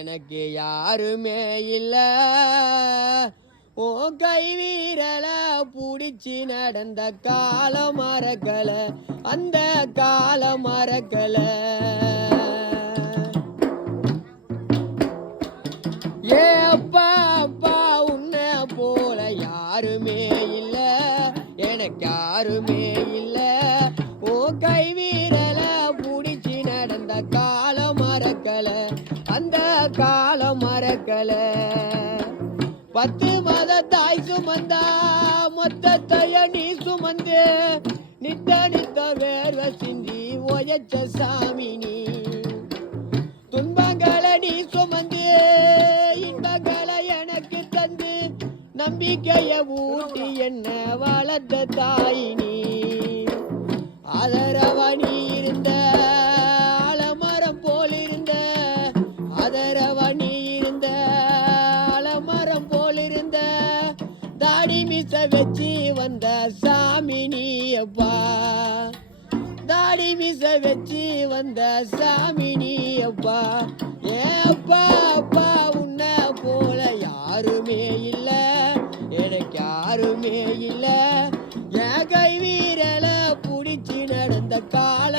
எனக்கு யாருமே இல்ல ஓ கை வீரல புடிச்சு நடந்த கால மறக்கல அந்த கால மறக்கல ஏ அப்பா அப்பா உன்னை போல யாருமே இல்ல எனக்கு யாருமே இல்ல ஓ கை வீரல புடிச்சு நடந்த கால மறக்கல அந்த கால மறக்கல 10 மாத தாய் சுமந்தா மொத்தத்தைய நீ சுமந்து நித்த நித்த வேர்வை சிந்தி ஒயச்ச சாமி நீ துன்பங்களை நீ சுமந்து இன்பங்களை எனக்கு தந்து நம்பிக்கைய ஊட்டி என்ன வளர்த்த தாய் நீ ஆதரவா நீ இருந்த ஆலமரம் போல் இருந்த ஆதரவா நீ இருந்த ஆலமரம் போல் இருந்த தாடி மிச வச்சு வந்த சாமி நீ அப்பா தாடி மிச வச்சு வந்த சாமி நீ அப்பா ஏன் அப்பா அப்பா உன்னை போல யாருமே இல்ல எனக்கு யாருமே இல்ல என் கை வீரல புடிச்சு நடந்த கால